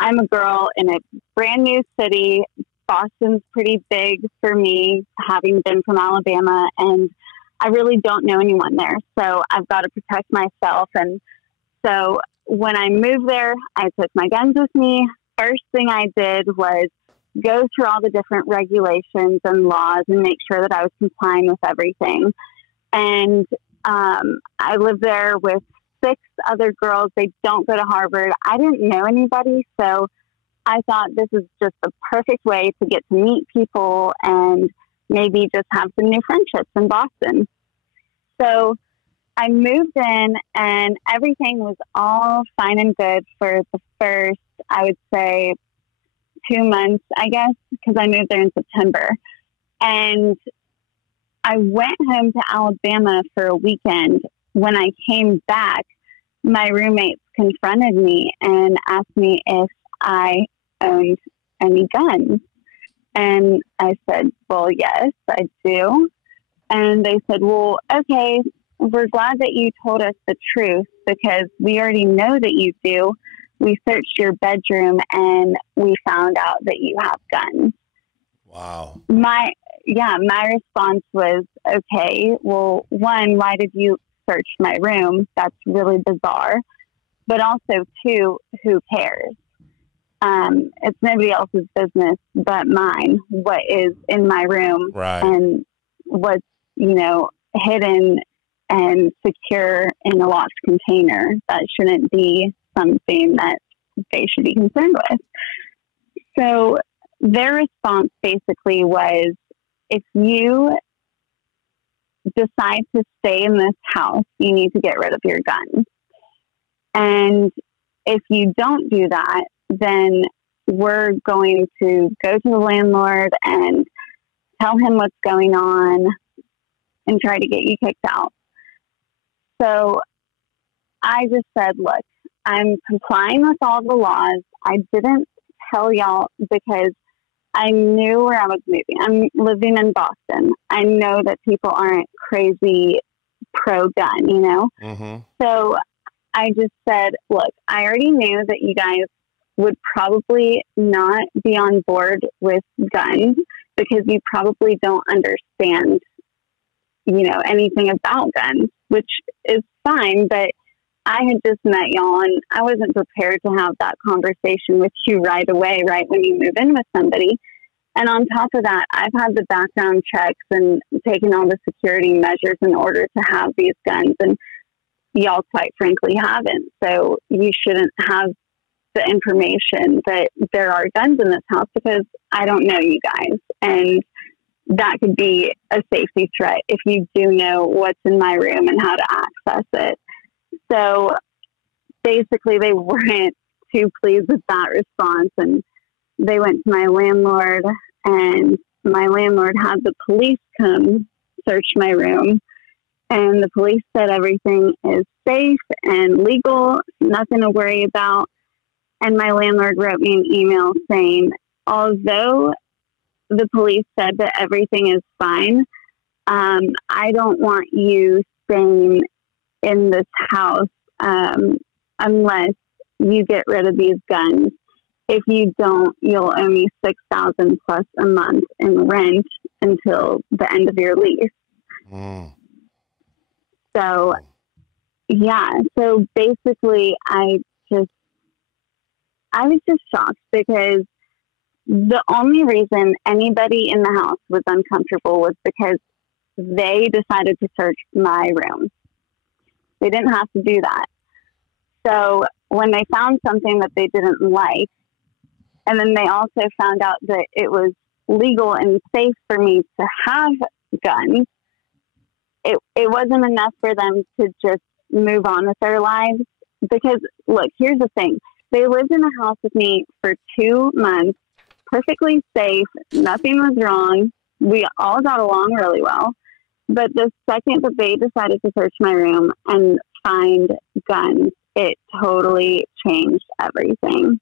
I'm a girl in a brand new city. Boston's pretty big for me, having been from Alabama, and I really don't know anyone there. So I've got to protect myself. And so when I moved there, I took my guns with me. First thing I did was go through all the different regulations and laws and make sure that I was complying with everything. And I lived there with 6 other girls. They don't go to Harvard. I didn't know anybody, so I thought this is just the perfect way to get to meet people and maybe just have some new friendships in Boston. So I moved in and everything was all fine and good for the first, I would say, 2 months, I guess, because I moved there in September. And I went home to Alabama for a weekend. When I came back, my roommates confronted me and asked me if I owned any guns. And I said, well, yes, I do. And they said, well, okay, we're glad that you told us the truth because we already know that you do. We searched your bedroom and we found out that you have guns. Wow. My response was, okay, well, one, why did you search my room? That's really bizarre. But also, 2, who cares? It's nobody else's business but mine, what is in my room and what's, hidden and secure in a locked container. That shouldn't be something that they should be concerned with. So their response basically was, if you decide to stay in this house, you need to get rid of your guns. And if you don't do that, then we're going to go to the landlord and tell him what's going on and try to get you kicked out. So I just said, look, I'm complying with all the laws. I didn't tell y'all because I knew where I was moving. I'm living in Boston. I know that people aren't crazy pro-gun, Mm-hmm. So I just said, look, I already knew that you guys would probably not be on board with guns because you probably don't understand, anything about guns, which is fine, but I had just met y'all and I wasn't prepared to have that conversation with you right away, right when you move in with somebody. And on top of that, I've had the background checks and taken all the security measures in order to have these guns, and y'all quite frankly haven't. So you shouldn't have the information that there are guns in this house because I don't know you guys. And that could be a safety threat if you do know what's in my room and how to access it. So basically they weren't too pleased with that response, and they went to my landlord, and my landlord had the police come search my room, and the police said everything is safe and legal, nothing to worry about. And my landlord wrote me an email saying, although the police said that everything is fine, I don't want you staying in this house unless you get rid of these guns. If you don't, you'll owe me $6,000 plus a month in rent until the end of your lease. Mm. So, yeah. So basically, I was just shocked because the only reason anybody in the house was uncomfortable was because they decided to search my room. They didn't have to do that. So when they found something that they didn't like, and then they also found out that it was legal and safe for me to have guns, it wasn't enough for them to just move on with their lives. Because, look, here's the thing. They lived in a house with me for 2 months, perfectly safe. Nothing was wrong. We all got along really well. But the second that they decided to search my room and find guns, it totally changed everything.